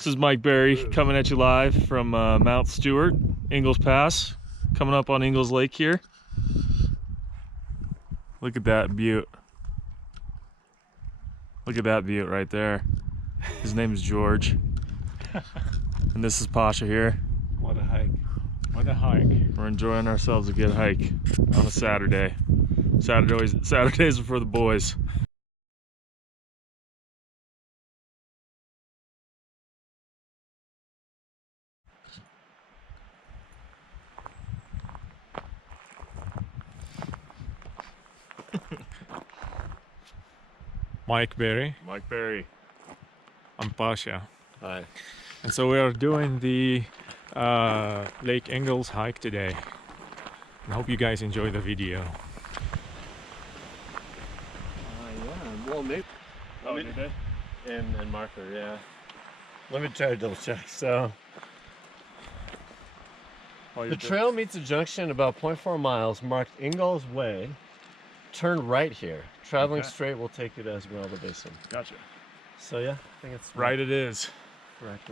This is Mike Berry coming at you live from Mount Stewart, Ingalls Pass, coming up on Ingalls Lake here. Look at that butte. Look at that butte right there. His name is George. And this is Pasha here. What a hike. What a hike. We're enjoying ourselves a good hike on a Saturday. Saturdays are for the boys. Mike Berry. Mike Berry. I'm Pasha. Hi. And so we are doing the Lake Ingalls hike today. I hope you guys enjoy the video. Yeah, well maybe. Oh, did they? And marker, yeah. Let me try to double check. So the trail meets a junction about 0.4 miles marked Ingalls Way. Turn right here. Traveling straight will take you to Esmeralda Basin. Gotcha. So yeah, I think it's Right it is. correct.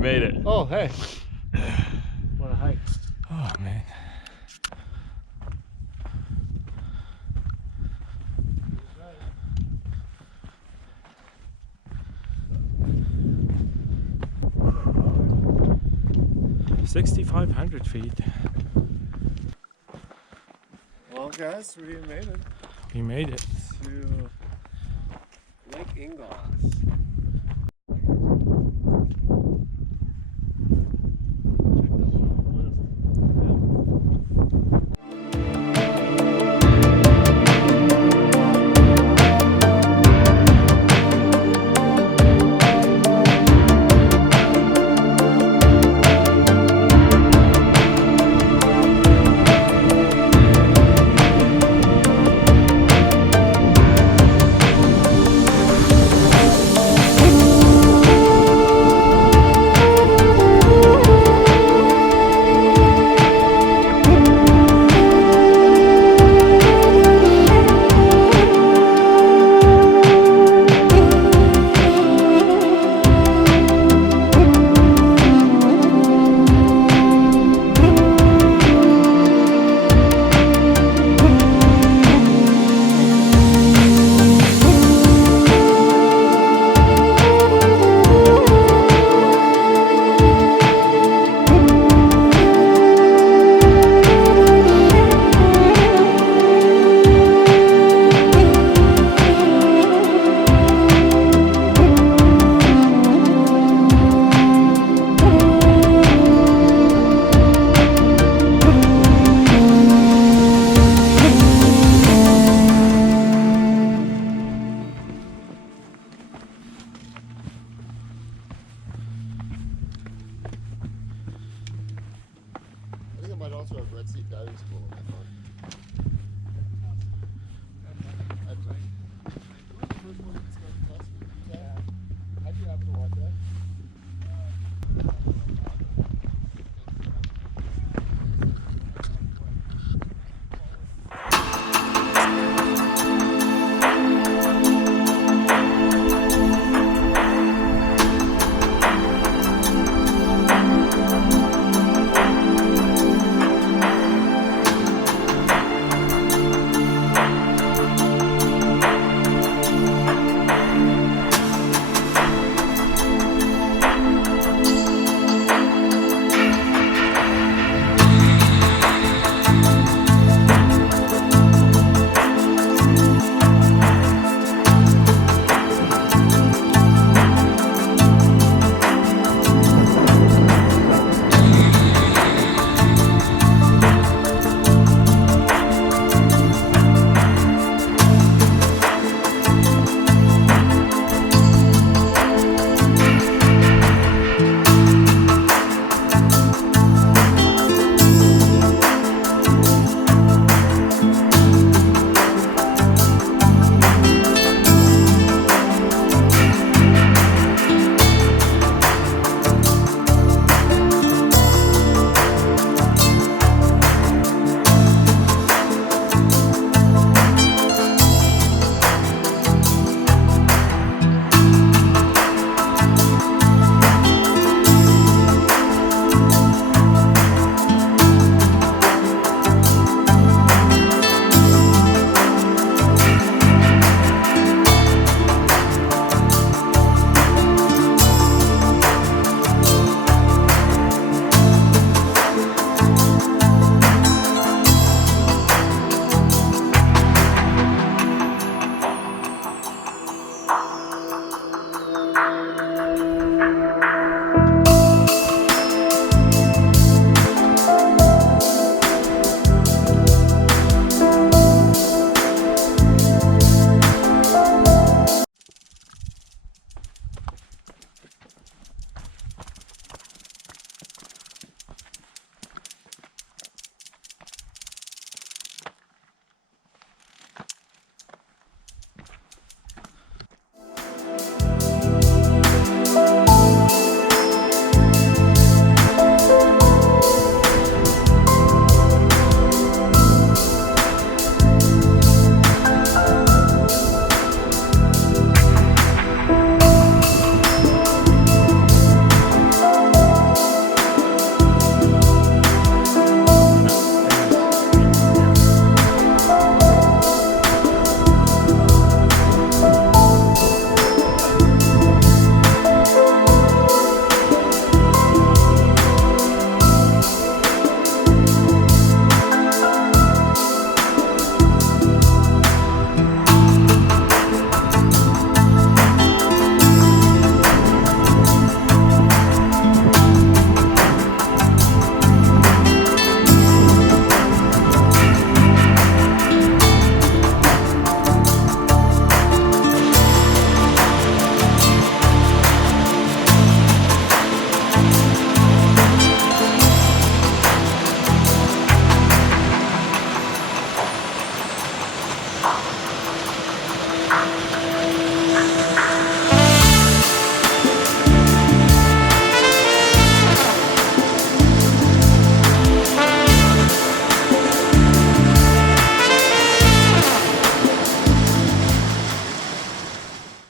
made it. Oh, hey. What a hike. Oh man. $6,500 feet. Well, guys, we made it We made it. to Lake Ingalls. I think I might also have Red Sea Diving School.